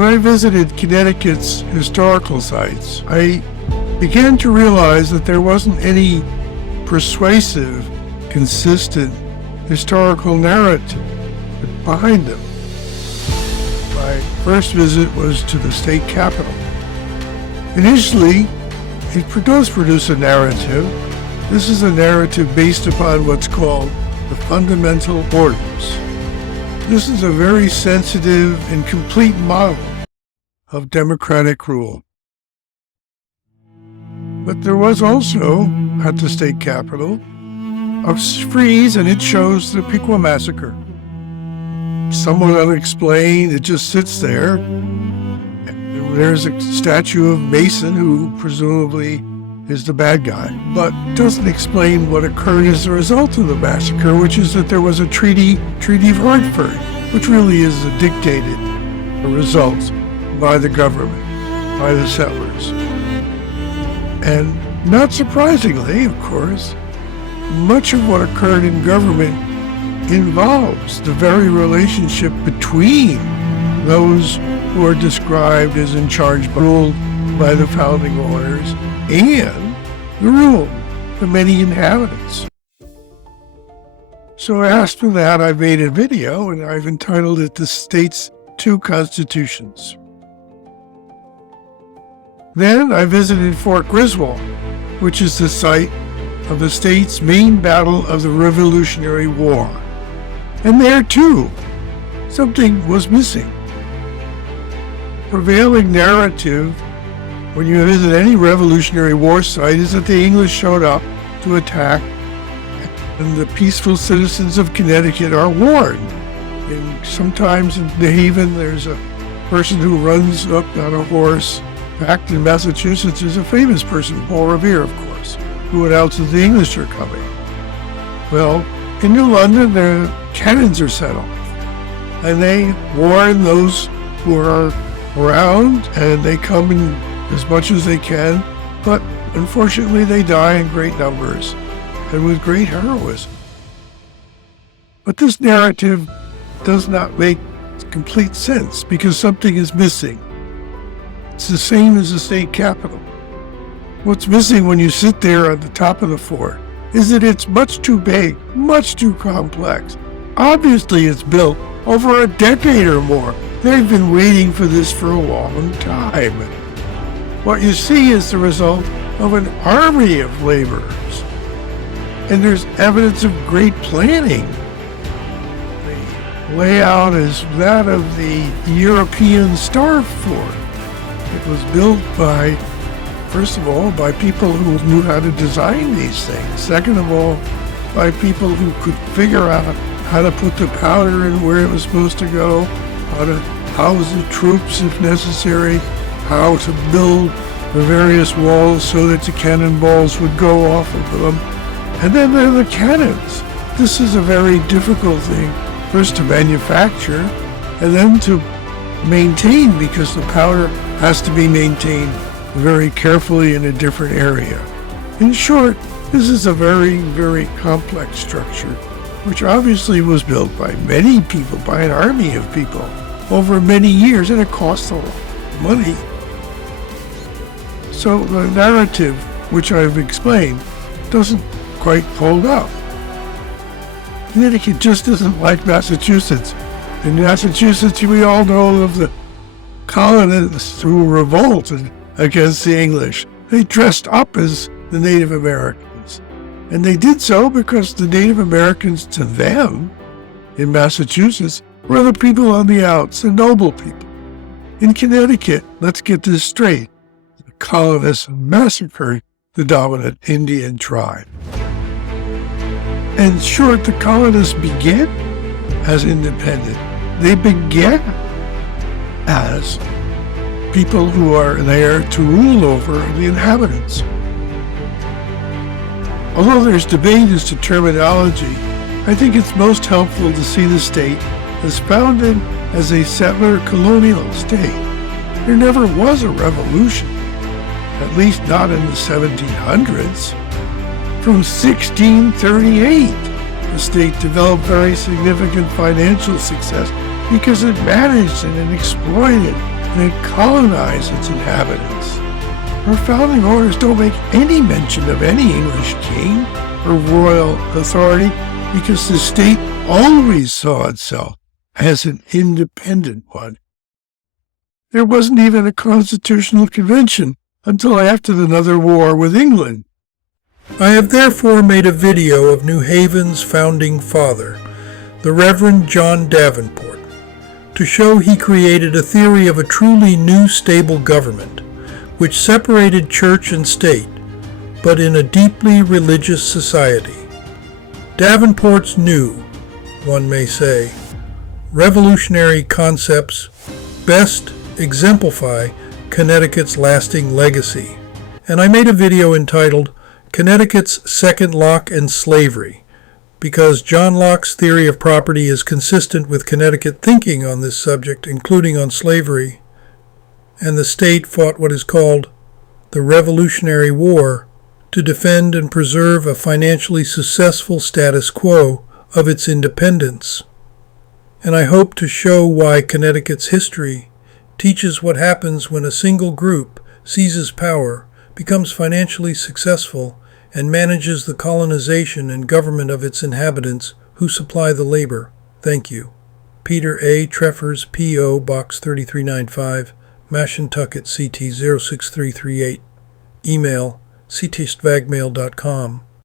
When I visited Connecticut's historical sites, I began to realize that there wasn't any persuasive, consistent historical narrative behind them. My first visit was to the state capitol. Initially, it does produce a narrative. This is a narrative based upon what's called the fundamental orders. This is a very sensitive and complete model of democratic rule. But there was also, at the state capitol, a frieze, and it shows the Piqua massacre. Somewhat unexplained, it just sits there. There's a statue of Mason, who presumably is the bad guy, but doesn't explain what occurred as a result of the massacre, which is that there was a Treaty of Hartford, which really is a dictated result by the government, by the settlers. And not surprisingly, of course, much of what occurred in government involves the very relationship between those who are described as in charge, ruled by the founding orders, and the rule, the many inhabitants. So after that, I made a video, and I've entitled it "The State's Two Constitutions." Then I visited Fort Griswold, which is the site of the state's main battle of the Revolutionary War. And there, too, something was missing. Prevailing narrative when you visit any Revolutionary War site is that the English showed up to attack, and the peaceful citizens of Connecticut are warned. And sometimes in the Haven, there's a person who runs up on a horse. In fact, in Massachusetts, there's a famous person, Paul Revere, of course, who announces the English are coming. Well, in New London, the cannons are set off, and they warn those who are around, and they come in as much as they can, but unfortunately they die in great numbers and with great heroism. But this narrative does not make complete sense because something is missing. It's the same as the state capitol. What's missing when you sit there at the top of the fort is that it's much too big, much too complex. Obviously it's built over a decade or more. They've been waiting for this for a long time. What you see is the result of an army of laborers. And there's evidence of great planning. The layout is that of the European Star Fort. It was built by, first of all, by people who knew how to design these things. Second of all, by people who could figure out how to put the powder in where it was supposed to go, how to house the troops if necessary, how to build the various walls so that the cannonballs would go off of them. And then there are the cannons. This is a very difficult thing, first to manufacture and then to maintain, because the powder has to be maintained very carefully in a different area. In short, this is a very, very complex structure, which obviously was built by many people, by an army of people, over many years, and it cost a lot of money. So the narrative, which I've explained, doesn't quite hold up. Connecticut just isn't like Massachusetts. In Massachusetts, we all know of the colonists who revolted against the English. They dressed up as the Native Americans. And they did so because the Native Americans, to them, in Massachusetts, were the people on the outs, the noble people. In Connecticut, let's get this straight, the colonists massacred the dominant Indian tribe. In short, the colonists began as independent. They began as people who are there to rule over the inhabitants. Although there's debate as to terminology, I think it's most helpful to see the state as founded as a settler colonial state. There never was a revolution, at least not in the 1700s. From 1638, the state developed very significant financial success because it managed and it exploited and it colonized its inhabitants. Our founding orders don't make any mention of any English king or royal authority because the state always saw itself as an independent one. There wasn't even a constitutional convention until after another war with England. I have therefore made a video of New Haven's founding father, the Reverend John Davenport, to show he created a theory of a truly new stable government, which separated church and state, but in a deeply religious society. Davenport's new, one may say, revolutionary concepts best exemplify Connecticut's lasting legacy, and I made a video entitled Connecticut's Second Locke and Slavery, because John Locke's theory of property is consistent with Connecticut thinking on this subject, including on slavery, and the state fought what is called the Revolutionary War to defend and preserve a financially successful status quo of its independence. And I hope to show why Connecticut's history teaches what happens when a single group seizes power, becomes financially successful, and manages the colonization and government of its inhabitants who supply the labor. Thank you. Peter A. Treffers, P.O. Box 3395, Mashantucket, CT 06338. Email ctstvagmail.com.